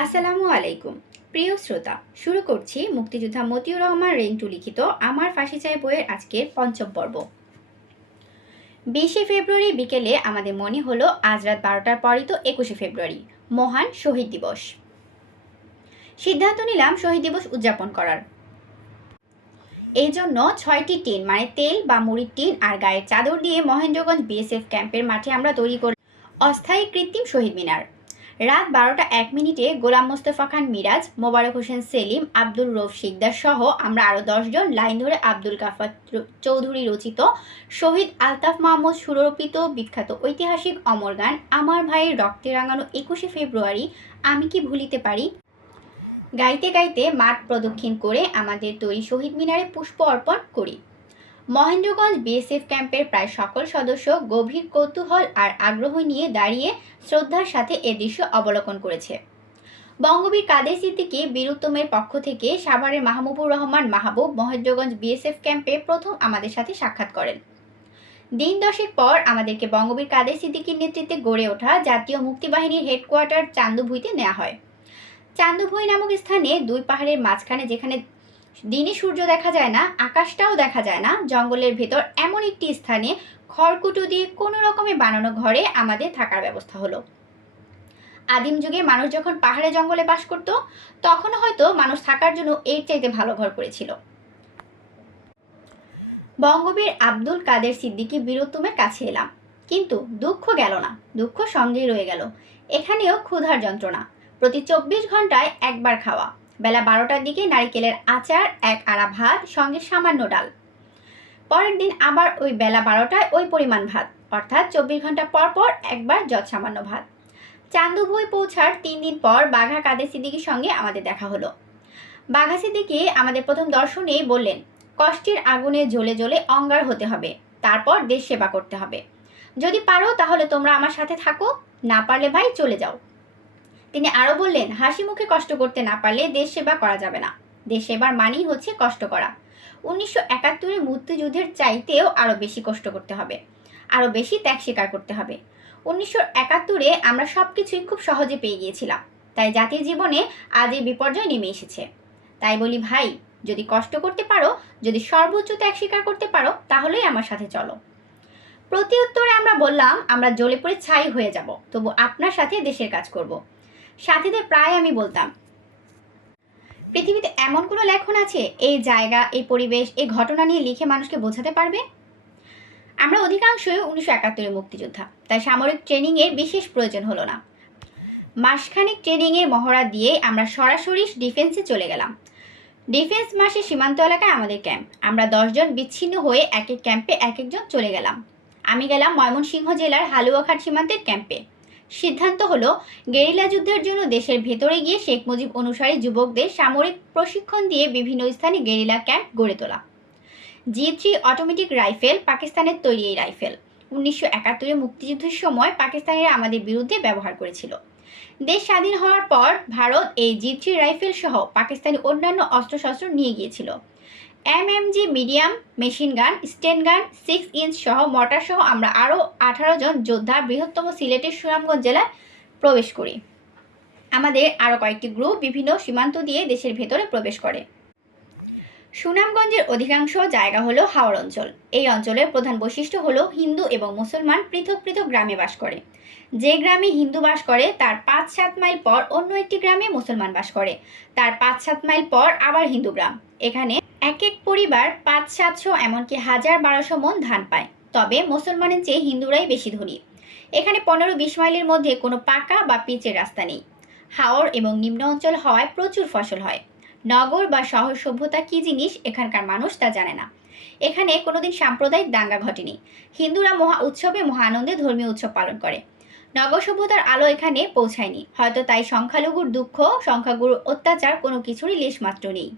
আসসালামু আলাইকুম প্রিয় শ্রোতা, শুরু করছি মুক্তিযোদ্ধা মতিউর রহমান রিন্টু লিখিত আমার ফাঁসি চাই বইয়ের আজকের পঞ্চম পর্ব। 20শে ফেব্রুয়ারি বিকেলে আমাদের মনে হলো আজ রাত 12টার পরই তো 21শে ফেব্রুয়ারি, মহান শহীদ দিবস। সিদ্ধান্ত নিলাম শহীদ দিবস উদযাপন করার। এই জন্য 6টি টিন মানে তেল বা মুড়ির টিন আর গায়ের চাদর দিয়ে মহেন্দ্রগঞ্জ বিএসএফ ক্যাম্পের মাঠে আমরা তৈরি করি অস্থায়ী কৃত্রিম শহীদ মিনার। রাত 12টা 1 মিনিটে গোলাম মোস্তফা খান মিরাজ, মোবারক হোসেন সেলিম, আব্দুল রউফ শিকদার সহ আমরা আরও 10 জন লাইন ধরে আব্দুল কাফার চৌধুরী রচিত শহীদ আলতাফ মাহমুদ সুরপিত বিখ্যাত ঐতিহাসিক অমর গান আমার ভাইয়ের রক্তে রাঙানো 21শে ফেব্রুয়ারি আমি কি ভুলিতে পারি গাইতে গাইতে মাঠ প্রদক্ষিণ করে আমাদের তৈরি শহীদ মিনারে পুষ্প অর্পণ করি। মহেন্দ্রগঞ্জ বিএসএফ ক্যাম্পের প্রায় সকল সদস্য গভীর কৌতূহল আর আগ্রহ নিয়ে দাঁড়িয়ে শ্রদ্ধার সাথে এ দৃশ্য অবলোকন করেছে। বঙ্গবীর কাদের সিদ্দিকী বীরুত্তমের পক্ষ থেকে সাভারের মাহমুবুর রহমান মাহবুব মহেন্দ্রগঞ্জ বিএসএফ ক্যাম্পে প্রথম আমাদের সাথে সাক্ষাৎ করেন। দিন দশেক পর আমাদেরকে বঙ্গবীর কাদের সিদ্দিকীর নেতৃত্বে গড়ে ওঠা জাতীয় মুক্তিবাহিনীর হেডকোয়ার্টার চান্দুভুঁইতে নেওয়া হয়। চান্দুভুঁই নামক স্থানে দুই পাহাড়ের মাঝখানে, যেখানে দিনে সূর্য দেখা যায় না, আকাশটাও দেখা যায় না, জঙ্গলের ভেতর এমন একটি স্থানে খড়কুটো দিয়ে কোনো রকমে বানানো ঘরে আমাদের থাকার ব্যবস্থা হলো। আদিম যুগে মানুষ যখন পাহাড়ে জঙ্গলে বাস করত, তখন হয়তো মানুষ থাকার জন্য এর চাইতে ভালো ঘর করেছিল। বঙ্গবীর আব্দুল কাদের সিদ্দিকী বীরুত্তমের কাছে এলাম, কিন্তু দুঃখ গেল না, দুঃখ সঙ্গেই রয়ে গেল। এখানেও ক্ষুধার যন্ত্রণা, প্রতি 24 ঘন্টায় একবার খাওয়া। বেলা 12টার দিকে নারিকেলের আচার, এক আড়া ভাত, সঙ্গে সামান্য ডাল। পরের দিন আবার ওই বেলা 12টায় ওই পরিমাণ ভাত, অর্থাৎ 24 ঘন্টা পর পর একবার সামান্য ভাত। চান্দুভুঁই পৌঁছার 3 দিন পর বাঘা কাদের সিদ্দিকীর সঙ্গে আমাদের দেখা হলো। বাঘা সিদ্দিকী আমাদের প্রথম দর্শনেই বললেন, কষ্টের আগুনে জ্বলে জ্বলে অঙ্গার হতে হবে, তারপর দেশ সেবা করতে হবে। যদি পারো তাহলে তোমরা আমার সাথে থাকো, না পারলে ভাই চলে যাও। তিনি আরও বললেন, হাসি মুখে কষ্ট করতে না পারলে দেশ সেবা করা যাবে না। দেশ সেবার মানেই হচ্ছে কষ্ট করা। 1971-এ মুক্তিযুদ্ধের চাইতেও আরও বেশি কষ্ট করতে হবে, আরও বেশি ত্যাগ স্বীকার করতে হবে। 1971-এ আমরা সব কিছুই খুব সহজে পেয়ে গিয়েছিলাম, তাই জাতির জীবনে আজ এই বিপর্যয় নেমে এসেছে। তাই বলি ভাই, যদি কষ্ট করতে পারো, যদি সর্বোচ্চ ত্যাগ স্বীকার করতে পারো, তাহলেই আমার সাথে চলো। প্রতি উত্তরে আমরা বললাম, আমরা জ্বলে পড়ে ছাই হয়ে যাব, তবু আপনার সাথে দেশের কাজ করব। সাথীদের প্রায় আমি বলতাম, পৃথিবীতে এমন কোনো লেখন আছে এই জায়গা, এই পরিবেশ, এই ঘটনা নিয়ে লিখে মানুষকে বোঝাতে পারবে? আমরা অধিকাংশই 1971-এর মুক্তিযোদ্ধা, তাই সামরিক ট্রেনিংয়ের বিশেষ প্রয়োজন হলো না। মাসখানেক ট্রেনিংয়ের মহড়া দিয়ে আমরা সরাসরি ডিফেন্সে চলে গেলাম। ডিফেন্স মাসে সীমান্ত এলাকায় আমাদের ক্যাম্প। আমরা 10 জন বিচ্ছিন্ন হয়ে এক এক ক্যাম্পে এক একজন চলে গেলাম। আমি গেলাম ময়মনসিংহ জেলার হালুয়াঘাট সীমান্তের ক্যাম্পে। সিদ্ধান্ত হলো গেরিলা যুদ্ধের জন্য দেশের ভেতরে গিয়ে শেখ মুজিব অনুসারী যুবকদের সামরিক প্রশিক্ষণ দিয়ে বিভিন্ন স্থানে গেরিলা ক্যাম্প গড়ে তোলা। G3 অটোমেটিক রাইফেল, পাকিস্তানের তৈরি এই রাইফেল 1971-এ মুক্তিযুদ্ধের সময় পাকিস্তানিরা আমাদের বিরুদ্ধে ব্যবহার করেছিল। দেশ স্বাধীন হওয়ার পর ভারত এই G3 রাইফেল সহ পাকিস্তানি অন্যান্য অস্ত্রশস্ত্র নিয়ে গিয়েছিল। MMG মিডিয়াম মেশিন গান, স্টেন গান, 6 ইঞ্চ সহ মর্টার সহ আমরা আরও 18 জন যোদ্ধা বৃহত্তম সিলেটের সুনামগঞ্জ জেলায় প্রবেশ করি। আমাদের আরও কয়েকটি গ্রুপ বিভিন্ন সীমান্ত দিয়ে দেশের ভেতরে প্রবেশ করে। সুনামগঞ্জের অধিকাংশ জায়গা হলো হাওর অঞ্চল। এই অঞ্চলের প্রধান বৈশিষ্ট্য হলো হিন্দু এবং মুসলমান পৃথক পৃথক গ্রামে বাস করে। যে গ্রামে হিন্দু বাস করে তার 5-7 মাইল পর অন্য একটি গ্রামে মুসলমান বাস করে, তার 5-7 মাইল পর আবার হিন্দু গ্রাম। এখানে এক এক পরিবার 500-700 এমনকি 1000-1200 মণ ধান পায়, তবে মুসলমানের চেয়ে হিন্দুরাই বেশি ধনী। এখানে 15-20 মাইলের মধ্যে কোনো পাকা বা পিচের রাস্তা নেই। হাওর এবং নিম্ন অঞ্চল হওয়ায় প্রচুর ফসল হয়। নগর বা শহর সভ্যতা কী জিনিস এখানকার মানুষ তা জানে না। এখানে কোনোদিন সাম্প্রদায়িক দাঙ্গা ঘটেনি। হিন্দুরা মহা উৎসবে মহা আনন্দে ধর্মীয় উৎসব পালন করে। নগর সভ্যতার আলো এখানে পৌঁছায়নি, হয়তো তাই সংখ্যালঘুর দুঃখ, সংখ্যাগুরুর অত্যাচার কোনো কিছুরই লেশমাত্র নেই।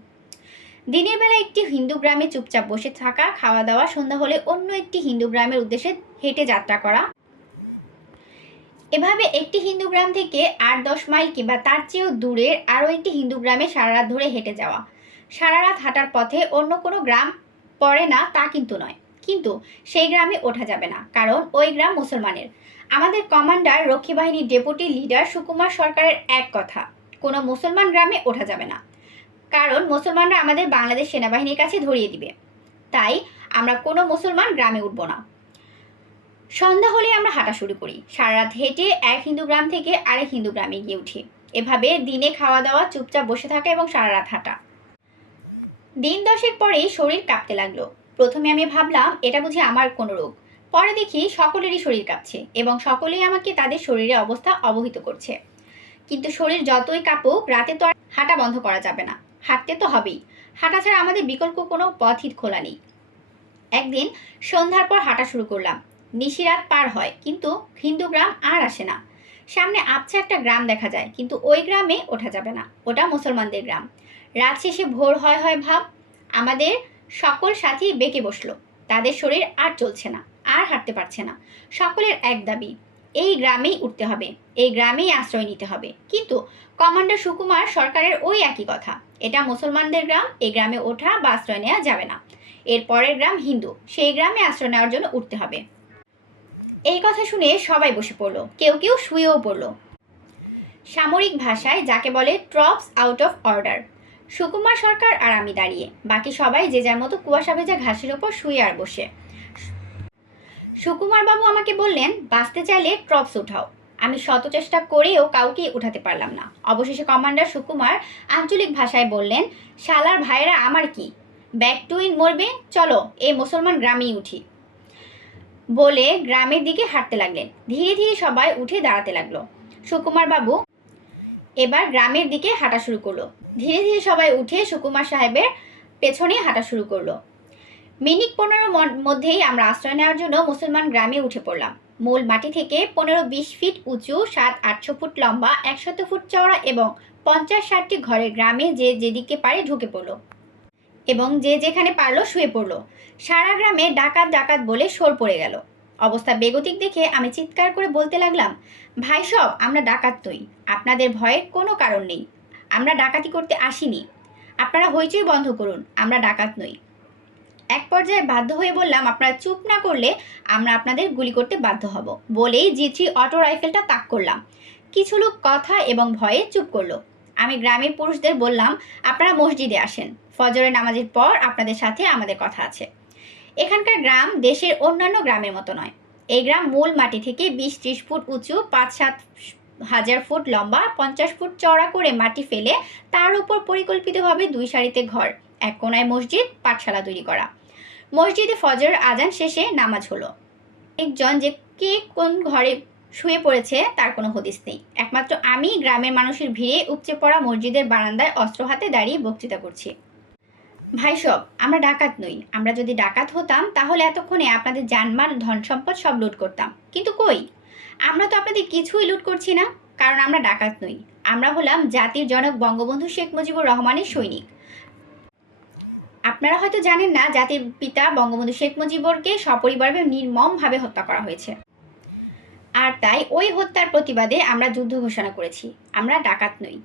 দিনের বেলা একটি হিন্দু গ্রামে চুপচাপ বসে থাকা, খাওয়া দাওয়া, সন্ধ্যা হলে অন্য একটি হিন্দু গ্রামের উদ্দেশ্যে হেঁটে যাত্রা করা। এভাবে একটি হিন্দু গ্রাম থেকে 8-10 মাইল কিংবা তার চেয়েও দূরের আরও একটি হিন্দু গ্রামে সারা রাত ধরে হেঁটে যাওয়া। সারা রাত হাঁটার পথে অন্য কোনো গ্রাম পড়ে না তা কিন্তু নয়, কিন্তু সেই গ্রামে ওঠা যাবে না, কারণ ওই গ্রাম মুসলমানের। আমাদের কমান্ডার, রক্ষী বাহিনীর ডেপুটি লিডার সুকুমার সরকারের এক কথা, কোনো মুসলমান গ্রামে ওঠা যাবে না, কারণ মুসলমানরা আমাদের বাংলাদেশ সেনাবাহিনীর কাছে ধরিয়ে দিবে। তাই আমরা কোনো মুসলমান গ্রামে উঠব না। সন্ধ্যা হলে আমরা হাঁটা শুরু করি। সারা রাত হেঁটে এক হিন্দু গ্রাম থেকে আরেক হিন্দু গ্রামে গিয়ে উঠি। এভাবে দিনে খাওয়া দাওয়া, চুপচাপ বসে থাকা এবং সারা রাত হাঁটা। দিন 10 পরেই শরীর কাঁপতে লাগলো। প্রথমে আমি ভাবলাম এটা বুঝি আমার কোনো রোগ। পরে দেখি সকলেরই শরীর কাঁপছে এবং সকলেই আমাকে তাদের শরীরের অবস্থা অবহিত করছে। কিন্তু শরীর যতই কাঁপুক, রাতে তো আর হাঁটা বন্ধ করা যাবে না, হাঁটতে তো হবেই। হাঁটা ছাড়া আমাদের বিকল্প কোনো পথই খোলা নেই। একদিন সন্ধ্যার পর হাঁটা শুরু করলাম। নিশিরাত পার হয়, কিন্তু হিন্দু গ্রাম আর আসে না। সামনে আবছা একটা গ্রাম দেখা যায়, কিন্তু ওই গ্রামে ওঠা যাবে না, ওটা মুসলমানদের গ্রাম। রাত শেষে ভোর হয় হয় ভাব। আমাদের সকল সাথী বেঁকে বসলো। তাদের শরীর আর চলছে না, আর হাঁটতে পারছে না। সকলের এক দাবি, এই গ্রামেই উঠতে হবে, এই গ্রামেই আশ্রয় নিতে হবে। কিন্তু কমান্ডার সুকুমার সরকারের ওই একই কথা, এটা মুসলমানদের গ্রাম, এই গ্রামে ওঠা বা আশ্রয় নেওয়া যাবে না। এর পরের গ্রাম হিন্দু, সেই গ্রামে আশ্রয় নেওয়ার জন্য উঠতে হবে। এই কথা শুনে সবাই বসে পড়লো, কেউ কেউ শুয়েও পড়লো। সামরিক ভাষায় যাকে বলে ট্রপস আউট অফ অর্ডার। সুকুমার সরকার আর আমি দাঁড়িয়ে, বাকি সবাই যে যার মতো কুয়াশা ভেজা ঘাসের ওপর শুয়ে আর বসে। সুকুমার বাবু আমাকে বললেন, বাঁচতে চাইলে ট্রপস উঠাও। আমি শত চেষ্টা করেও কাউকেই উঠাতে পারলাম না। অবশেষে কমান্ডার সুকুমার আঞ্চলিক ভাষায় বললেন, শালার ভাইরা আমার কি, ব্যাক টু ইন মরবে, চলো এই মুসলমান গ্রামেই উঠি। বলে গ্রামের দিকে হাঁটতে লাগলেন। ধীরে ধীরে সবাই উঠে দাঁড়াতে লাগলো। সুকুমার বাবু এবার গ্রামের দিকে হাঁটা শুরু করলো। ধীরে ধীরে সবাই উঠে সুকুমার সাহেবের পেছনে হাঁটা শুরু করলো। মিনিট 15 মধ্যেই আমরা আশ্রয় নেওয়ার জন্য মুসলমান গ্রামে উঠে পড়লাম। মূল মাটি থেকে 15-20 ফিট উঁচু, 700-800 ফুট লম্বা, 100 ফুট চওড়া এবং 50-60টি ঘরের গ্রামে যে যেদিকে পারে ঢুকে পড়লো এবং যে যেখানে পারলো শুয়ে পড়লো। সারা গ্রামে ডাকাত ডাকাত বলে শোর পড়ে গেল। অবস্থা বেগতিক দেখে আমি চিৎকার করে বলতে লাগলাম, ভাই সব, আমরা ডাকাত নই, আপনাদের ভয়ের কোনো কারণ নেই, আমরা ডাকাতি করতে আসিনি, আপনারা হইচই বন্ধ করুন, আমরা ডাকাত নই। এক পর্যায়ে বাধ্য হয়ে বললাম, আপনারা চুপ না করলে আমরা আপনাদের গুলি করতে বাধ্য হব। বলেই G3 অটো রাইফেলটা তাক করলাম। কিছু লোক কথা এবং ভয়ে চুপ করলো। আমি গ্রামের পুরুষদের বললাম, আপনারা মসজিদে আসেন, ফজরের নামাজের পর আপনাদের সাথে আমাদের কথা আছে। এখানকার গ্রাম দেশের অন্যান্য গ্রামের মতো নয়। এই গ্রাম মূল মাটি থেকে 20-30 ফুট উঁচু, 5-7 হাজার ফুট লম্বা, 50 ফুট চওড়া করে মাটি ফেলে তার উপর পরিকল্পিতভাবে 2 সারিতে ঘর, এক কোনায় মসজিদ, পাঠশালা তৈরি করা। মসজিদে ফজর আজান শেষে নামাজ হলো। একজন যে কে কোন ঘরে শুয়ে পড়েছে তার কোনো হদিস নেই। একমাত্র আমি গ্রামের মানুষের ভিড়ে উপচে পড়া মসজিদের বারান্দায় অস্ত্র হাতে দাঁড়িয়ে বক্তৃতা করছি। ভাই সব, আমরা ডাকাত নই, আমরা যদি ডাকাত হতাম তাহলে এতক্ষণে আপনাদের জানমাল, ধন সম্পদ সব লুট করতাম। কিন্তু কই, আমরা তো আপনাদের কিছুই লুট করছি না, কারণ আমরা ডাকাত নই। আমরা হলাম জাতির জনক বঙ্গবন্ধু শেখ মুজিবুর রহমানের সৈনিক। আপনারা হয়তো জানেন না, জাতির পিতা বঙ্গবন্ধু শেখ মুজিবুরকে সপরিবারে নির্মমভাবে হত্যা করা হয়েছে। আর তাই ওই হত্যার প্রতিবাদে আমরা যুদ্ধ ঘোষণা করেছি। আমরা ডাকাত নই,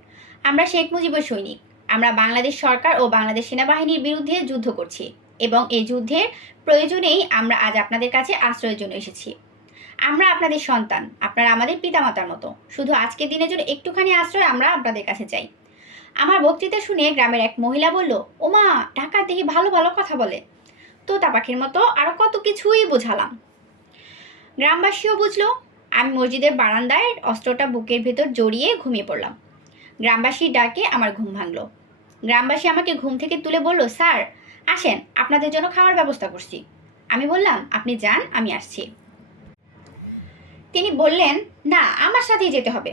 আমরা শেখ মুজিবের সৈনিক। আমরা বাংলাদেশ সরকার ও বাংলাদেশ সেনাবাহিনীর বিরুদ্ধে যুদ্ধ করছি এবং এই যুদ্ধের প্রয়োজনেই আমরা আজ আপনাদের কাছে আশ্রয়ের জন্য এসেছি। আমরা আপনাদের সন্তান, আপনারা আমাদের পিতামাতার মতো। শুধু আজকের দিনের জন্য একটুখানি আশ্রয় আমরা আপনাদের কাছে চাই। আমার বক্তৃতা শুনে গ্রামের এক মহিলা বলল, ওমা, ডাকাত দেখি ভালো ভালো কথা বলে। তোতা পাখির মতো আরো কত কিছুই বোঝালাম। গ্রামবাসীও বুঝলো। আমি মসজিদের বারান্দায় অস্ত্রটা বুকের ভেতর জড়িয়ে ঘুমিয়ে পড়লাম। গ্রামবাসীর ডাকে আমার ঘুম ভাঙলো। গ্রামবাসী আমাকে ঘুম থেকে তুলে বলল, স্যার আসেন, আপনাদের জন্য খাওয়ার ব্যবস্থা করছি। আমি বললাম, আপনি যান, আমি আসছি। তিনি বললেন, না, আমার সাথেই যেতে হবে,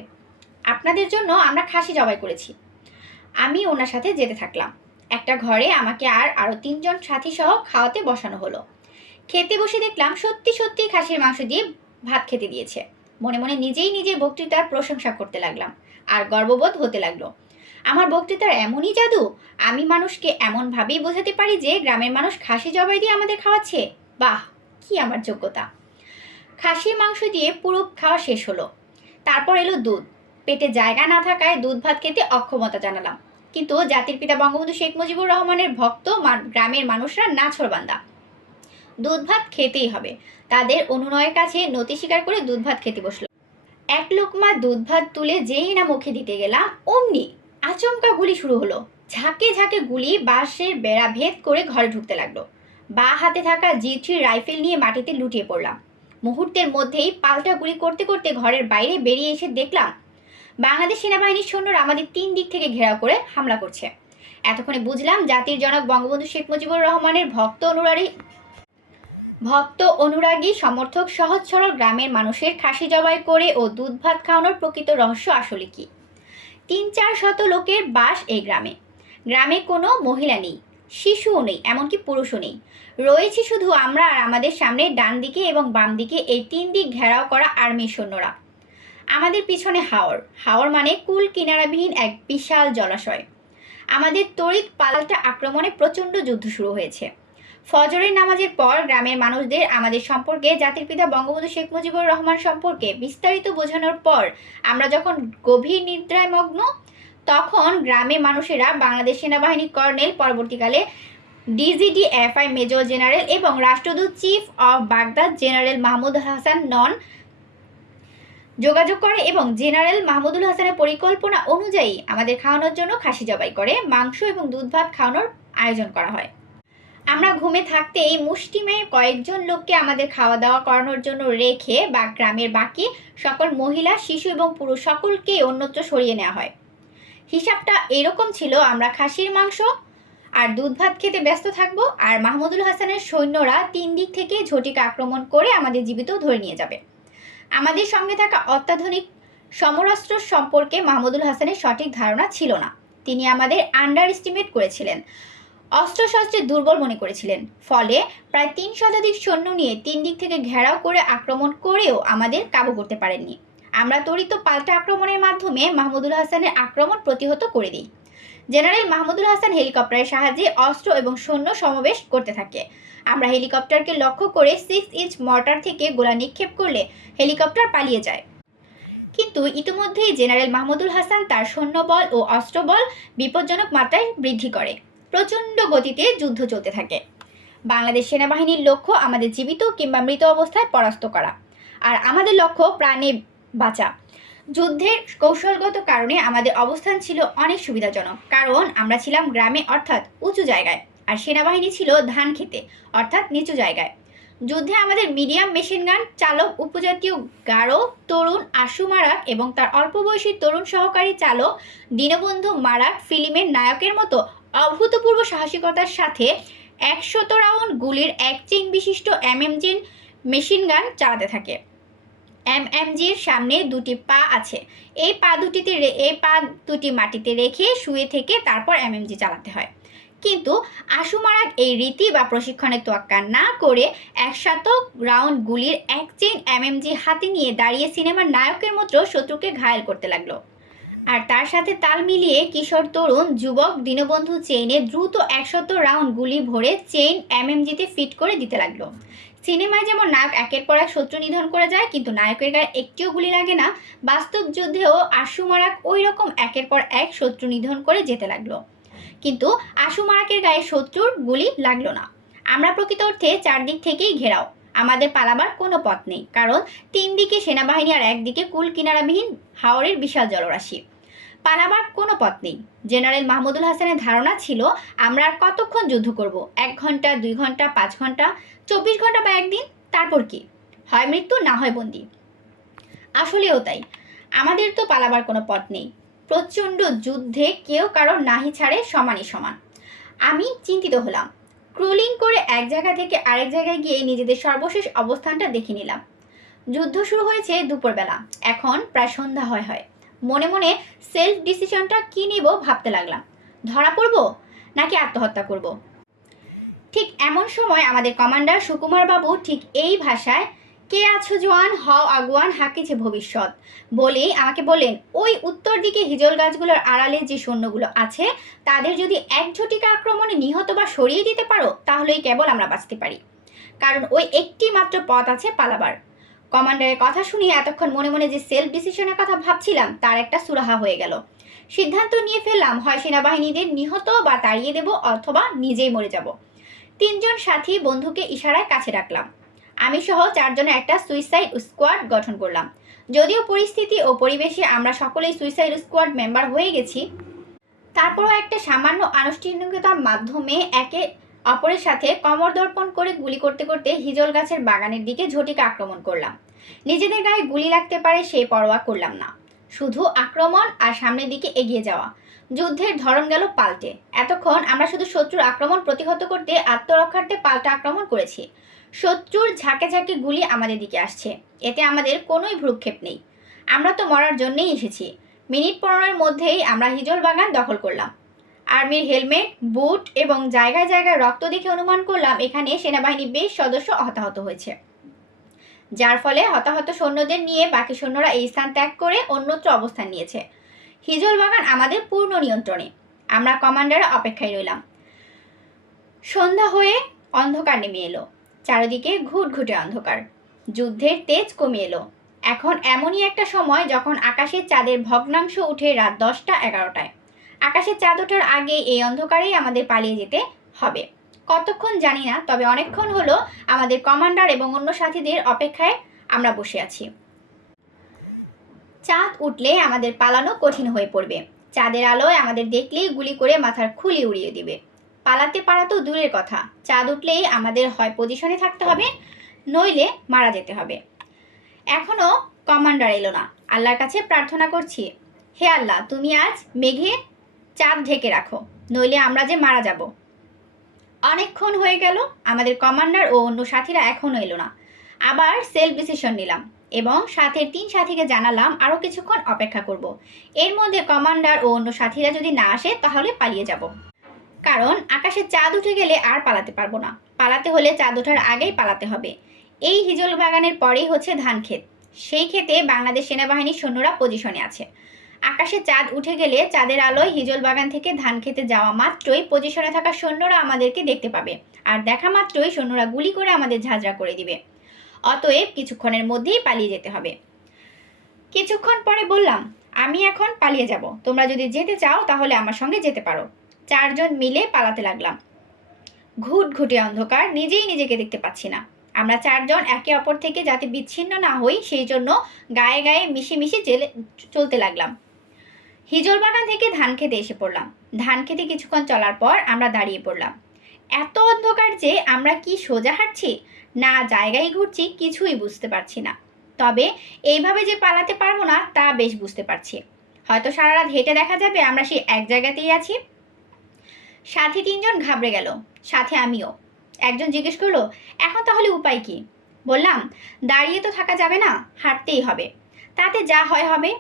আপনাদের জন্য আমরা খাসি জবাই করেছি। আমি ওনার সাথে যেতে থাকলাম। একটা ঘরে আমাকে আর আরও 3 জন সাথী সহ খাওয়াতে বসানো হলো। খেতে বসে দেখলাম সত্যি সত্যি খাসির মাংস দিয়ে ভাত খেতে দিয়েছে। মনে মনে নিজেই নিজের বক্তৃতার প্রশংসা করতে লাগলাম আর গর্ববোধ হতে লাগলো। আমার বক্তৃতার এমনই জাদু, আমি মানুষকে এমনভাবেই বোঝাতে পারি যে গ্রামের মানুষ খাসি জবাই দিয়ে আমাদের খাওয়াচ্ছে। বাহ, কি আমার যোগ্যতা! খাসির মাংস দিয়ে পুরো খাওয়া শেষ হলো। তারপর এলো দুধ। পেটে জায়গা না থাকায় দুধ ভাত খেতে অক্ষমতা জানালাম। কিন্তু জাতির পিতা বঙ্গবন্ধু শেখ মুজিবুর রহমানের ভক্ত গ্রামের মানুষরা নাছোড়বান্দা, দুধ ভাত খেতেই হবে। তাদের অনুনয়ের কাছে নতি স্বীকার করে দুধ ভাত খেতে বসলো। এক লোকমা দুধ ভাত তুলে যেই না মুখে দিতে গেলাম, অমনি আচমকা গুলি শুরু হলো। ঝাঁকে ঝাঁকে গুলি বাঁশের বেড়া ভেদ করে ঘরে ঢুকতে লাগলো। বা হাতে থাকা G3 রাইফেল নিয়ে মাটিতে লুটিয়ে পড়লাম। মুহূর্তের মধ্যেই পাল্টা গুলি করতে করতে ঘরের বাইরে বেরিয়ে এসে দেখলাম বাংলাদেশ সেনাবাহিনীর সৈন্যরা আমাদের 3 দিক থেকে ঘেরাও করে হামলা করছে। এতক্ষণে বুঝলাম জাতির জনক বঙ্গবন্ধু শেখ মুজিবুর রহমানের ভক্ত অনুরাগী সমর্থক সহজ সরল গ্রামের মানুষের খাসি জবাই করে ও দুধ ভাত খাওয়ানোর প্রকৃত রহস্য আসলে কি। 3-4 শত লোকের বাস এই গ্রামে। গ্রামে কোনো মহিলা নেই, শিশুও নেই, এমনকি পুরুষও নেই। রয়েছি শুধু আমরা আর আমাদের সামনে ডান দিকে এবং বাম দিকে এই 3 দিক ঘেরাও করা আর্মির সৈন্যরা। আমাদের পিছনে হাওর মানে কুল কিনারাবিহীন এক বিশাল জলাশয়। আমাদের তড়িৎ পাল্টা আক্রমণে প্রচণ্ড যুদ্ধ শুরু হয়েছে। ফজরের নামাজের পর গ্রামের মানুষদের আমাদের সম্পর্কে, জাতির পিতা বঙ্গবন্ধু শেখ মুজিবুর রহমান সম্পর্কে বিস্তারিত বোঝানোর পর আমরা যখন গভীর নিদ্রায় মগ্ন, তখন গ্রামের মানুষেরা বাংলাদেশ সেনাবাহিনী কর্নেল, পরবর্তীকালে DGDFI মেজর জেনারেল এবং রাষ্ট্রদূত chief of Baghdad general Mahmud Hasan নন যোগাযোগ করে এবং জেনারেল মাহমুদুল হাসানের পরিকল্পনা অনুযায়ী আমাদের খাওয়ানোর জন্য খাসি জবাই করে মাংস এবং দুধ ভাত খাওয়ানোর আয়োজন করা হয়। আমরা ঘুমে থাকতেই মুষ্টিমেয় কয়েকজন লোককে আমাদের খাওয়া দাওয়া করানোর জন্য রেখে বা গ্রামের বাকি সকল মহিলা, শিশু এবং পুরুষ সকলকেই অন্যত্র সরিয়ে নেওয়া হয়। হিসাবটা এরকম ছিল, আমরা খাসির মাংস আর দুধ ভাত খেতে ব্যস্ত থাকবো, আর মাহমুদুল হাসানের সৈন্যরা 3 দিক থেকে ঝটিকা আক্রমণ করে আমাদের জীবিত ধরে নিয়ে যাবে। আমাদের সঙ্গে থাকা অত্যাধুনিক সমরাস্ত্র সম্পর্কে মাহমুদুল হাসানের সঠিক ধারণা ছিল না। তিনি আমাদের আন্ডার এস্টিমেট করেছিলেন, অস্ত্রশস্ত্রে দুর্বল মনে করেছিলেন। ফলে প্রায় 3 শতাধিক সৈন্য নিয়ে 3 দিক থেকে ঘেরাও করে আক্রমণ করেও আমাদের কাবু করতে পারেননি। আমরা ত্বরিত পাল্টা আক্রমণের মাধ্যমে মাহমুদুল হাসানের আক্রমণ প্রতিহত করে দিই। জেনারেল মাহমুদুল হাসান হেলিকপ্টারের সাহায্যে অস্ত্র এবং সৈন্য সমাবেশ করতে থাকে। আমরা হেলিকপ্টারকে লক্ষ্য করে 6 ইঞ্চ মর্টার থেকে গোলা নিক্ষেপ করলে হেলিকপ্টার পালিয়ে যায়। কিন্তু ইতিমধ্যেই জেনারেল মাহমুদুল হাসান তার সৈন্যবল ও অস্ত্রবল বিপজ্জনক মাত্রায় বৃদ্ধি করে। প্রচণ্ড গতিতে যুদ্ধ চলতে থাকে। বাংলাদেশ সেনাবাহিনীর লক্ষ্য আমাদের জীবিত কিংবা মৃত অবস্থায় পরাস্ত করা, আর আমাদের লক্ষ্য প্রাণে বাঁচা। যুদ্ধের কৌশলগত কারণে আমাদের অবস্থান ছিল অনেক সুবিধাজনক, কারণ আমরা ছিলাম গ্রামে অর্থাৎ উঁচু জায়গায়, আর সেনাবাহিনী ছিল ধান খেতে অর্থাৎ নিচু জায়গায়। যুদ্ধে আমাদের মিডিয়াম মেশিনগান চালক, উপজাতীয় গারো তরুণ আশু মারাক এবং তার অল্প বয়সী তরুণ সহকারী চালক দীনবন্ধু মারাক ফিল্মের নায়কের মতো অভূতপূর্ব সাহসিকতার সাথে 100 রাউন্ড গুলির এক চেইন বিশিষ্ট MMG মেশিনগান চালাতে থাকে। MMGর সামনে 2টি পা আছে। এই পা দুটি মাটিতে রেখে শুয়ে থেকে তারপর MMG চালাতে হয়। কিন্তু আশু মারাক এই রীতি বা প্রশিক্ষণের তোয়াক্কা না করে 100 রাউন্ড গুলির এক চেইন MMG হাতে নিয়ে দাঁড়িয়ে সিনেমার নায়কের মতো শত্রুকে ঘায়েল করতে লাগলো। আর তার সাথে তাল মিলিয়ে কিশোর তরুণ যুবক দীনবন্ধু চেইনে দ্রুত 100 রাউন্ড গুলি ভরে চেইন MMGতে ফিট করে দিতে লাগলো। সিনেমায় যেমন নায়ক একের পর এক শত্রু নিধন করে যায়, কিন্তু নায়কের গায়ে একটিও গুলি লাগে না, বাস্তব যুদ্ধেও আশু মারাক ওই রকম একের পর এক শত্রু নিধন করে যেতে লাগলো। কিন্তু আশু মারাকের গায়ে শত্রুর গুলি লাগলো না। আমরা প্রকৃত অর্থে 4 দিক থেকেই ঘেরাও। আমাদের পালাবার কোনো পথ নেই, কারণ 3 দিকে সেনাবাহিনী আর একদিকে কুল কিনারাবিহীন হাওরের বিশাল জলরাশি। পালাবার কোনো পথ নেই। জেনারেল মাহমুদুল হাসানের ধারণা ছিল আমরা আর কতক্ষণ যুদ্ধ করব, 1 ঘন্টা, 2 ঘন্টা, 5 ঘন্টা, 24 ঘন্টা বা একদিন, তারপর কি হয় মৃত্যু, না হয় বন্দি। আসলেও তাই, আমাদের তো পালাবার কোনো পথ নেই। প্রচণ্ড যুদ্ধে কেউ কারোর নাহি ছাড়ে সমানই সমান। আমি চিন্তিত হলাম। ক্রলিং করে এক জায়গা থেকে আরেক জায়গায় গিয়ে নিজেদের সর্বশেষ অবস্থানটা দেখে নিলাম। যুদ্ধ শুরু হয়েছে দুপুরবেলা, এখন প্রায় সন্ধ্যা হয়। মনে মনে সেলফ ডিসিশনটা কি নিব ভাবতে লাগলাম। ধরা পড়ব নাকি আত্মহত্যা করব। ঠিক এমন সময় আমাদের কমান্ডার সুকুমার বাবু ঠিক এই ভাষায় কে আছো জোয়ান, হও আগুয়ান, হাঁকিছে ভবিষ্যৎ বলেই আমাকে বললেন, ওই উত্তর দিকে হিজল গাছগুলোর আড়ালে যে সৈন্যগুলো আছে তাদের যদি এক ঝটিকা আক্রমণে নিহত বা সরিয়ে দিতে পারো, তাহলেই কেবল আমরা বাঁচতে পারি, কারণ ওই একটি মাত্র পথ আছে পালাবার। কমান্ডারের কথা শুনিয়ে এতক্ষণ মনে মনে যে সেলফ ডিসিশনের কথা ভাবছিলাম তার একটা সুরাহা হয়ে গেল। সিদ্ধান্ত নিয়ে ফেললাম, হয় সেনাবাহিনীদের নিহত বা তাড়িয়ে দেব, অথবা নিজেই মরে যাব। 3 জন সাথী বন্ধুকে ইশারায় কাছে রাখলাম। আমি সহ 4 জনের একটা সুইসাইড স্কোয়াড গঠন করলাম। যদিও পরিস্থিতি ও পরিবেশে আমরা সকলেই সুইসাইড স্কোয়াড মেম্বার হয়ে গেছি, তারপরও একটা সামান্য আনুষ্ঠানিকতার মাধ্যমে একে অপরের সাথে কমর দর্পণ করে গুলি করতে করতে হিজল গাছের বাগানের দিকে ঝটিকা আক্রমণ করলাম। নিজেদের গায়ে গুলি লাগতে পারে সেই পরোয়া করলাম না, শুধু আক্রমণ আর সামনের দিকে এগিয়ে যাওয়া। যুদ্ধের ধরন গেল পাল্টে। এতক্ষণ আমরা শুধু শত্রুর আক্রমণ প্রতিহত করতে আত্মরক্ষার্থে পাল্টা আক্রমণ করেছি। শত্রুর ঝাঁকে ঝাঁকে গুলি আমাদের দিকে আসছে, এতে আমাদের কোনোই ভ্রুক্ষেপ নেই। আমরা তো মরার জন্যেই এসেছি। মিনিট 15-এর মধ্যেই আমরা হিজল বাগান দখল করলাম। আর্মির হেলমেট, বুট এবং জায়গায় জায়গায় রক্ত দেখে অনুমান করলাম এখানে সেনাবাহিনী বেশ সদস্য হতাহত হয়েছে, যার ফলে হতাহত সৈন্যদের নিয়ে বাকি সৈন্যরা এই স্থান ত্যাগ করে অন্যত্র অবস্থান নিয়েছে। হিজল বাগান আমাদের পূর্ণ নিয়ন্ত্রণে। আমরা কমান্ডারের অপেক্ষায় রইলাম। সন্ধ্যা হয়ে অন্ধকার নেমে এলো, চারিদিকে ঘুটঘুটে অন্ধকার। যুদ্ধের তেজ কমে এলো। এখন এমনই একটা সময় যখন আকাশের চাঁদের ভগ্নাংশ উঠে রাত 10টা-11টায়। আকাশের চাঁদ ওঠার আগে এই অন্ধকারেই আমাদের পালিয়ে যেতে হবে। কতক্ষণ জানি না, তবে অনেকক্ষণ হলো আমাদের কমান্ডার এবং অন্য সাথীদের অপেক্ষায় আমরা বসে আছি। চাঁদ উঠলে আমাদের পালানো কঠিন হয়ে পড়বে। চাঁদের আলোয় আমাদের দেখলেই গুলি করে মাথার খুলি উড়িয়ে দিবে। পালাতে পারা তো দূরের কথা, চাঁদ উঠলেই আমাদের হয় পজিশনে থাকতে হবে, নইলে মারা যেতে হবে। এখনো কমান্ডার এলো না। আল্লাহর কাছে প্রার্থনা করছি, হে আল্লাহ, তুমি আজ মেঘে চাঁদ ঢেকে রাখো, নইলে আমরা যে মারা যাব। অনেকক্ষণ হয়ে গেল, আমাদের কমান্ডার ও অন্য সাথীরা এখনো এলো না। আবার সেলফ ডিসিশন নিলাম এবং সাথের 3 সাথীকে জানালাম আরও কিছুক্ষণ অপেক্ষা করব। এর মধ্যে কমান্ডার ও অন্য সাথীরা যদি না আসে তাহলে পালিয়ে যাব, কারণ আকাশে চাঁদ উঠে গেলে আর পালাতে পারবো না। পালাতে হলে চাঁদ ওঠার আগেই পালাতে হবে। এই হিজল বাগানের পরেই হচ্ছে ধান ক্ষেত। সেই ক্ষেতে বাংলাদেশ সেনাবাহিনীর সৈন্যরা পজিশনে আছে। আকাশে চাঁদ উঠে গেলে চাঁদের আলোয় হিজল বাগান থেকে ধান খেতে যাওয়া মাত্রই পজিশনে থাকা সৈন্যরা আমাদেরকে দেখতে পাবে, আর দেখা মাত্রই সৈন্যরা গুলি করে আমাদের ঝাঁঝরা করে দিবে। অতএব কিছুক্ষণের মধ্যেই পালিয়ে যেতে হবে। কিছুক্ষণ পরে বললাম, আমি এখন পালিয়ে যাব, তোমরা যদি যেতে চাও তাহলে আমার সঙ্গে যেতে পারো। 4 জন মিলে পালাতে লাগলাম। ঘুটঘুটে অন্ধকার, নিজেই নিজেকে দেখতে পাচ্ছি না। আমরা 4 জন একে অপর থেকে যাতে বিচ্ছিন্ন না হই সেই জন্য গায়ে গায়ে মিশে মিশে চলতে লাগলাম। হিজল বাগান থেকে ধান খেতে এসে পড়লাম। ধান খেতে কিছুক্ষণ চলার পর আমরা দাঁড়িয়ে পড়লাম। এত অন্ধকার যে আমরা কি সোজা হাঁটছি না জায়গায় ঘুরছি কিছুই বুঝতে পারছি না। তবে এইভাবে যে পালাতে পারবো না তা বেশ বুঝতে পারছি। হয়তো সারা রাত হেঁটে দেখা যাবে আমরা সেই এক জায়গাতেই আছি। সাথী 3 জন ঘাবড়ে গেল, সাথে আমিও। একজন জিজ্ঞেস করলো, এখন তাহলে উপায় কি? বললাম, দাঁড়িয়ে তো থাকা যাবে না, হাঁটতেই হবে, তাতে যা হয় হবে।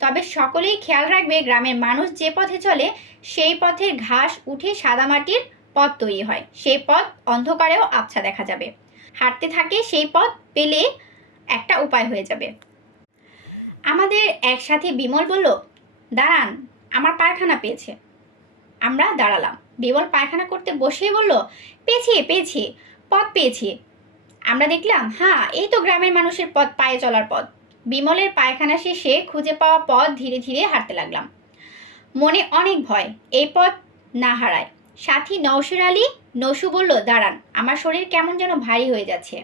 তবে সকলেই খেয়াল রাখবে গ্রামের মানুষ যে পথে চলে সেই পথের ঘাস উঠে সাদা মাটির পথ তৈরি হয়। সেই পথ অন্ধকারেও আবছা দেখা যাবে। হাঁটতে থাকে সেই পথ পেলে একটা উপায় হয়ে যাবে। আমাদের এক সাথী বিমল বলল, দাঁড়ান, আমার পায়খানা পেয়েছে। আমরা দাঁড়ালাম। বিমল পায়খানা করতে বসেই বলল, পেয়েছি, পথ পেয়েছি। আমরা দেখলাম, হ্যাঁ, এই তো গ্রামের মানুষের পথ, পায়ে চলার পথ। বিমলের পায়খানা শেষে খুঁজে পাওয়া পথ ধীরে ধীরে হাঁটতে লাগলাম। মনে অনেক ভয় এই পথ না হারায়। সাথী নওশির আলী নসু বলল, দাঁড়ান, আমার শরীর কেমন যেন ভারী হয়ে যাচ্ছে।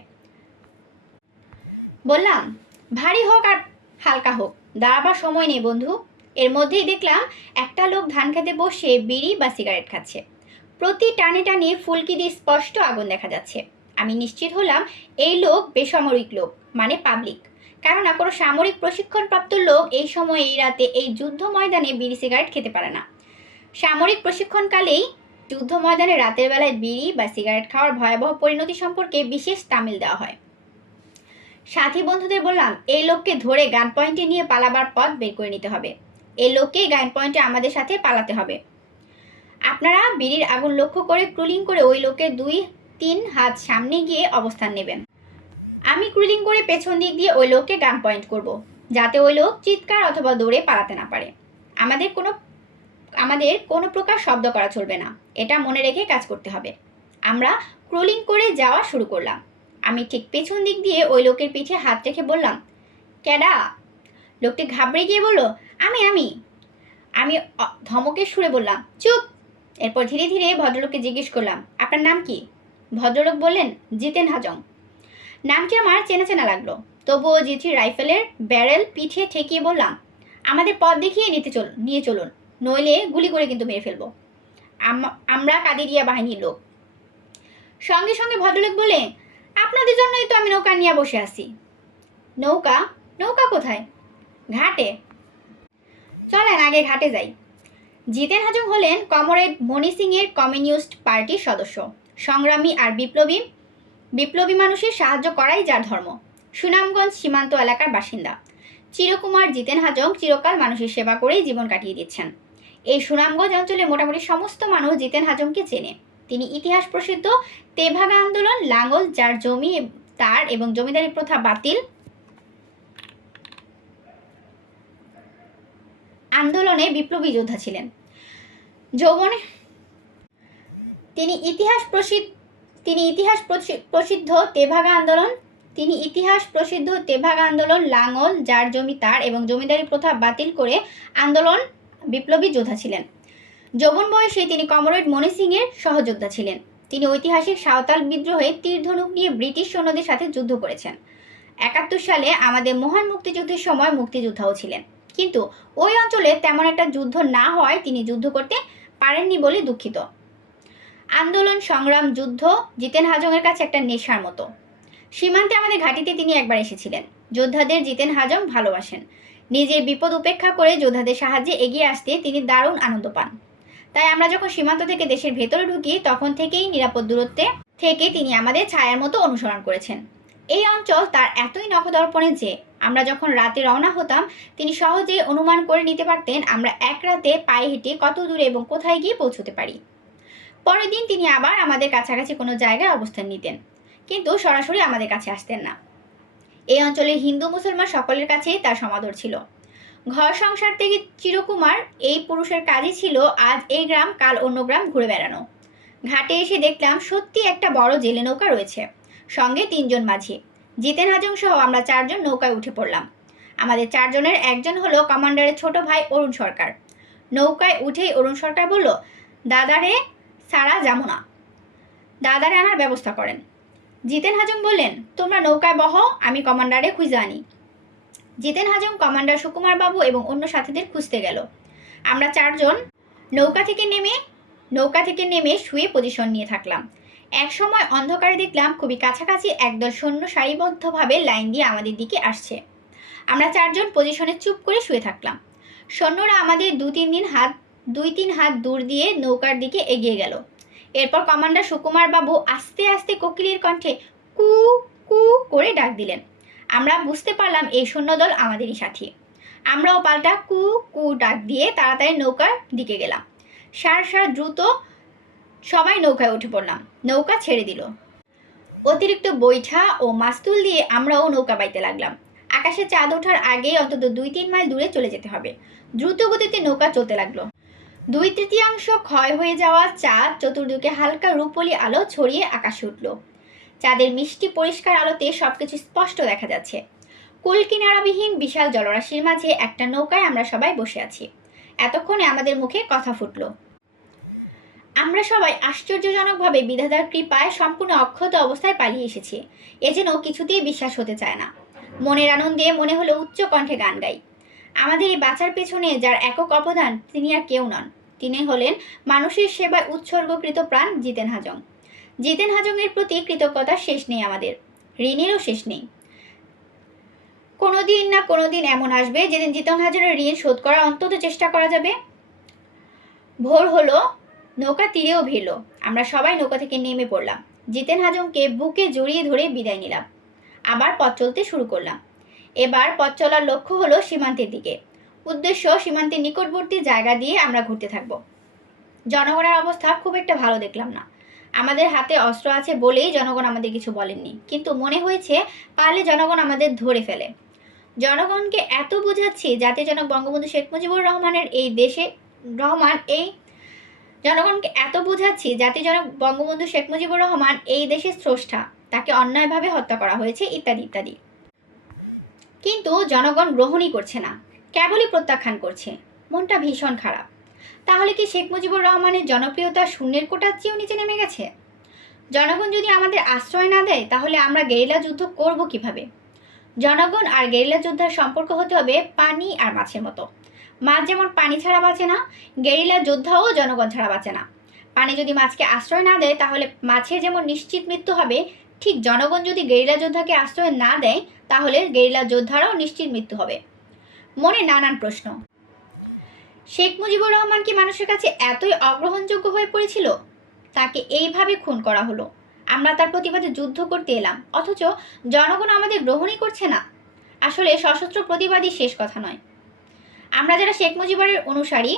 বললাম, ভারী হোক আর হালকা হোক, দাঁড়াবার সময় নেই বন্ধু। এর মধ্যেই দেখলাম একটা লোক ধান খেতে বসে বিড়ি বা সিগারেট খাচ্ছে। প্রতি টানে টানে ফুলকি দিয়ে স্পষ্ট আগুন দেখা যাচ্ছে। আমি নিশ্চিত হলাম এই লোক বেসামরিক লোক, মানে পাবলিক। কেননা কোনো সামরিক প্রশিক্ষণপ্রাপ্ত লোক এই সময় এই রাতে এই যুদ্ধ ময়দানে বিড়ি সিগারেট খেতে পারে না। সামরিক প্রশিক্ষণকালেই যুদ্ধ ময়দানে রাতের বেলায় বিড়ি বা সিগারেট খাওয়ার ভয়াবহ পরিণতি সম্পর্কে বিশেষ তামিল দেওয়া হয়। সাথী বন্ধুদের বললাম, এই লোককে ধরে গান পয়েন্টে নিয়ে পালাবার পথ বের করে নিতে হবে। এই লোককেই গান পয়েন্টে আমাদের সাথে পালাতে হবে। আপনারা বিড়ির আগুন লক্ষ্য করে ক্রুলিং করে ওই লোকের 2-3 হাত সামনে গিয়ে অবস্থান নেবেন। আমি ক্রুলিং করে পেছন দিক দিয়ে ওই লোককে গান পয়েন্ট করব, যাতে ওই লোক চিৎকার অথবা দৌড়ে পালাতে না পারে। আমাদের কোনো প্রকার শব্দ করা চলবে না, এটা মনে রেখে কাজ করতে হবে। আমরা ক্রুলিং করে যাওয়া শুরু করলাম। আমি ঠিক পেছন দিক দিয়ে ওই লোকের পিঠে হাত রেখে বললাম, ক্যাডা? লোকটি ঘাবড়ে গিয়ে বলল, আমি ধমকের সুরে বললাম, চুপ। এরপর ধীরে ধীরে ভদ্রলোককে জিজ্ঞেস করলাম, আপনার নাম কি? ভদ্রলোক বললেন, জিতেন হাজং। নামটি আমার চেনা চেনা লাগলো। তবুও জিথি রাইফেলের ব্যারেল পিঠে ঠেকিয়ে বললাম, আমাদের পথ দেখিয়ে নিয়ে চলুন, নইলে গুলি করে কিন্তু মেরে ফেলবো। আমরা কাদেরিয়া বাহিনীর লোক। সঙ্গে সঙ্গে ভদ্রলোক বলে, আপনাদের জন্যই তো আমি নৌকা নিয়ে বসে আছি। নৌকা? নৌকা কোথায়? ঘাটে। চলেন আগে ঘাটে যাই। জিতেন হাজং হলেন কমরেড মণি সিংয়ের কমিউনিস্ট পার্টির সদস্য। সংগ্রামী আর বিপ্লবী মানুষের সাহায্য করাই যার ধর্ম। সুনামগঞ্জ সীমান্ত এলাকার বাসিন্দা চিরকুমার জিতেন হাজং চিরকাল মানুষের সেবা করেই জীবন কাটিয়ে দিচ্ছেন। এই সুনামগঞ্জ অঞ্চলে মোটামুটি সমস্ত মানুষ জিতেন হাজংকে চেনে। তিনি ইতিহাস প্রসিদ্ধ তেভাগা আন্দোলন, লাঙ্গল যার জমি তার এবং জমিদারি প্রথা বাতিল আন্দোলনে বিপ্লবী যোদ্ধা ছিলেন। তিনি ইতিহাস প্রসিদ্ধ তেভাগা আন্দোলন, লাঙ্গল যার জমি তার এবং জমিদারি প্রথা বাতিল করে আন্দোলন বিপ্লবী যোদ্ধা ছিলেন। যৌবন বয়সে তিনি কমরেড মণি সিংয়ের সহযোদ্ধা ছিলেন। তিনি ঐতিহাসিক সাঁওতাল বিদ্রোহে তীর ধনুক নিয়ে ব্রিটিশ সৈন্যদের সাথে যুদ্ধ করেছেন। 71 সালে আমাদের মহান মুক্তিযুদ্ধের সময় মুক্তিযোদ্ধাও ছিলেন। কিন্তু ওই অঞ্চলে তেমন একটা যুদ্ধ না হওয়ায় তিনি যুদ্ধ করতে পারেননি বলে দুঃখিত। আন্দোলন, সংগ্রাম, যুদ্ধ জিতেন হাজংয়ের কাছে একটা নেশার মতো। সীমান্তে আমাদের ঘাঁটিতে তিনি একবার এসেছিলেন। যোদ্ধাদের জিতেন হাজং ভালোবাসেন। নিজের বিপদ উপেক্ষা করে যোদ্ধাদের সাহায্যে এগিয়ে আসতে তিনি দারুণ আনন্দ পান। তাই আমরা যখন সীমান্ত থেকে দেশের ভেতরে ঢুকি তখন থেকেই নিরাপদ দূরত্বে থেকে তিনি আমাদের ছায়ার মতো অনুসরণ করেছেন। এই অঞ্চল তার এতই নখদর্পণে যে আমরা যখন রাতে রওনা হতাম তিনি সহজেই অনুমান করে নিতে পারতেন আমরা এক রাতে পায়ে হেঁটে কত দূরে এবং কোথায় গিয়ে পৌঁছতে পারি। পরের দিন তিনি আবার আমাদের কাছাকাছি কোনো জায়গায় অবস্থান নিতেন, কিন্তু সরাসরি আমাদের কাছে আসতেন না। এই অঞ্চলের হিন্দু মুসলমান সকলের কাছেই তার সমাদর ছিল। ঘর সংসার থেকে চিরকুমার এই পুরুষের কাজই ছিল আজ এই গ্রাম কাল অন্য গ্রাম ঘুরে বেড়ানো। ঘাটে এসে দেখলাম সত্যি একটা বড় জেলে নৌকা রয়েছে, সঙ্গে 3 জন মাঝি। জিতেন হাজং সহ আমরা 4 জন নৌকায় উঠে পড়লাম। আমাদের 4 জনের একজন হলো কমান্ডারের ছোট ভাই অরুণ সরকার। নৌকায় উঠেই অরুণ সরকার বলল, দাদারে সারা যাবো না, দাদারে আনার ব্যবস্থা করেন। জিতেন হাজং বললেন, তোমরা নৌকায় বহো, আমি কমান্ডারে খুঁজে আনি। জিতেন হাজং কমান্ডার সুকুমার বাবু এবং অন্য সাথীদের খুঁজতে গেল। আমরা 4 জন নৌকা থেকে নেমে শুয়ে পজিশন নিয়ে থাকলাম। এক সময় অন্ধকারে দেখলাম খুবই কাছাকাছি একদল সৈন্য সারিবদ্ধভাবে লাইন দিয়ে আমাদের দিকে আসছে। আমরা 4 জন পজিশনে চুপ করে শুয়ে থাকলাম। সৈন্যরা আমাদের 2-3 হাত দূর দিয়ে নৌকার দিকে এগিয়ে গেল। এরপর কমান্ডার সুকুমার বাবু আস্তে আস্তে কোকিলের কণ্ঠে কু কু করে ডাক দিলেন। আমরা বুঝতে পারলাম এই সৈন্যদল আমাদেরই সাথী। আমরাও পাল্টা কু কু ডাক দিয়ে তাড়াতাড়ি নৌকার দিকে গেলাম। সার দ্রুত সবাই নৌকায় উঠে পড়লাম। নৌকা ছেড়ে দিল। অতিরিক্ত বৈঠা ও মাস্তুল দিয়ে আমরাও নৌকা বাইতে লাগলাম। আকাশে চাঁদ ওঠার আগেই অন্তত 2-3 মাইল দূরে চলে যেতে হবে। দ্রুত গতিতে নৌকা চলতে লাগলো। 2/3 ক্ষয় হয়ে যাওয়া চাঁদ চতুর্দিকে হালকা রূপলি আলো ছড়িয়ে আকাশে উঠল। চাঁদের মিষ্টি পরিষ্কার আলোতে সবকিছু স্পষ্ট দেখা যাচ্ছে। কুল কিনারাবিহীন বিশাল জলরাশির মাঝে একটা নৌকায় আমরা সবাই বসে আছি। এতক্ষণে আমাদের মুখে কথা ফুটল। আমরা সবাই আশ্চর্যজনকভাবে বিধাতার কৃপায় সম্পূর্ণ অক্ষত অবস্থায় পালিয়ে এসেছি। এ যেন কিছুতেই বিশ্বাস হতে চায় না। মনের আনন্দে মনে হলো উচ্চ কণ্ঠে গান গাই। আমাদের এই বাঁচার পেছনে যার একক অবদান তিনি আর কেউ নন, তিনি হলেন মানুষের সেবায় উৎসর্গকৃত প্রাণ জিতেন হাজং। জিতেন হাজংয়ের প্রতি কৃতজ্ঞতার শেষ নেই, আমাদের ঋণেরও শেষ নেই। কোনোদিন না কোনোদিন এমন আসবে যেদিন জিতেন হাজংয়ের ঋণ শোধ করার অন্তত চেষ্টা করা যাবে। ভোর হলো, নৌকা তীরেও ভিড়ল। আমরা সবাই নৌকা থেকে নেমে পড়লাম। জিতেন হাজংকে বুকে জড়িয়ে ধরে বিদায় নিলাম। আবার পথ চলতে শুরু করলাম। এবার পথ চলার লক্ষ্য হলো সীমান্তের দিকে। উদ্দেশ্য সীমান্তের নিকটবর্তী জায়গা দিয়ে আমরা ঘুরতে থাকব। জনগণের অবস্থা খুব একটা ভালো দেখলাম না। আমাদের হাতে অস্ত্র আছে বলেই জনগণ আমাদের কিছু বলেননি, কিন্তু মনে হয়েছে পারলে জনগণ আমাদের ধরে ফেলে। জনগণকে এত বোঝাচ্ছি জাতির জনক বঙ্গবন্ধু শেখ মুজিবুর রহমানের এই দেশে জনগণকে এত বোঝাচ্ছি জাতির জনক বঙ্গবন্ধু শেখ মুজিবুর রহমান এই দেশের স্রষ্টা, তাকে অন্যায়ভাবে হত্যা করা হয়েছে ইত্যাদি ইত্যাদি। কিন্তু জনগণ গ্রহণই করছে না, কেবলই প্রত্যাখ্যান করছে। মনটা ভীষণ খারাপ। তাহলে কি শেখ মুজিবুর রহমানের জনপ্রিয়তা শূন্যের কোটার চেয়েও নিচে নেমে গেছে? জনগণ যদি আমাদের আশ্রয় না দেয় তাহলে আমরা গেরিলা যুদ্ধ করব কিভাবে? জনগণ আর গেরিলা যোদ্ধার সম্পর্ক হতে হবে পানি আর মাছের মতো। মাছ যেমন পানি ছাড়া বাঁচে না, গেরিলা যোদ্ধাও জনগণ ছাড়া বাঁচে না। পানি যদি মাছকে আশ্রয় না দেয় তাহলে মাছের যেমন নিশ্চিত মৃত্যু হবে, ঠিক জনগণ যদি গেরিলা যোদ্ধাকে আশ্রয় না দেয় তাহলে গেরিলা যোদ্ধারাও নিশ্চিত মৃত্যু হবে। মনে নানান প্রশ্ন। শেখ মুজিবুর রহমান কি মানুষের কাছে এতই অগ্রহণযোগ্য হয়ে পড়েছিল? তাকে এইভাবে খুন করা হলো, আমরা তার প্রতিবাদে যুদ্ধ করতে এলাম, অথচ জনগণ আমাদের গ্রহণই করছে না। আসলে সশস্ত্র প্রতিবাদই শেষ কথা নয়। আমরা যারা শেখ মুজিবের অনুসারী,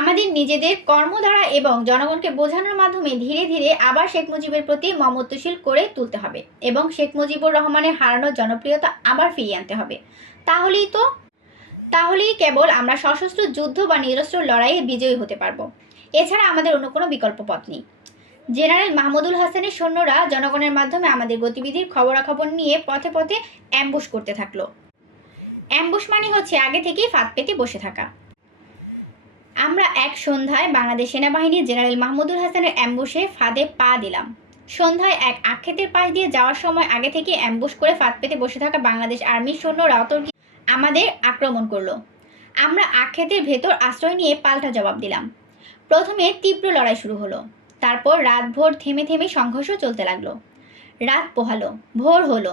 আমাদের নিজেদের কর্ম দ্বারা এবং জনগণকে বোঝানোর মাধ্যমে ধীরে ধীরে আবার শেখ মুজিবের প্রতি মমত্বশীল করে তুলতে হবে এবং শেখ মুজিবুর রহমানের হারানো জনপ্রিয়তা আবার ফিরিয়ে আনতে হবে। তাহলেই কেবল আমরা সশস্ত্র যুদ্ধ বা নিরস্ত্র লড়াইয়ে বিজয়ী হতে পারবো। এছাড়া আমাদের অন্য কোনো বিকল্প পথ নেই। জেনারেল মাহমুদুল হাসানের সৈন্যরা জনগণের মাধ্যমে আমাদের গতিবিধির খবরাখবর নিয়ে পথে পথে অ্যাম্বুশ করতে থাকলো। অ্যাম্বুশ মানে হচ্ছে আগে থেকেই ফাঁদ পেতে বসে থাকা। আমরা এক সন্ধ্যায় বাংলাদেশ সেনাবাহিনী জেনারেল মাহমুদুল হাসানের অ্যাম্বুশে ফাঁদে পা দিলাম। সন্ধ্যায় এক আক্ষেতের পাশ দিয়ে যাওয়ার সময় আগে থেকে অ্যাম্বুশ করে ফাঁদ পেতে বসে থাকা বাংলাদেশ আর্মির সৈন্যরা অতর্কিতে আমাদের আক্রমণ করলো। আমরা আক্ষেতের ভেতর আশ্রয় নিয়ে পাল্টা জবাব দিলাম। প্রথমে তীব্র লড়াই শুরু হলো, তারপর রাতভর থেমে থেমে সংঘর্ষ চলতে লাগলো। রাত পোহালো, ভোর হলো,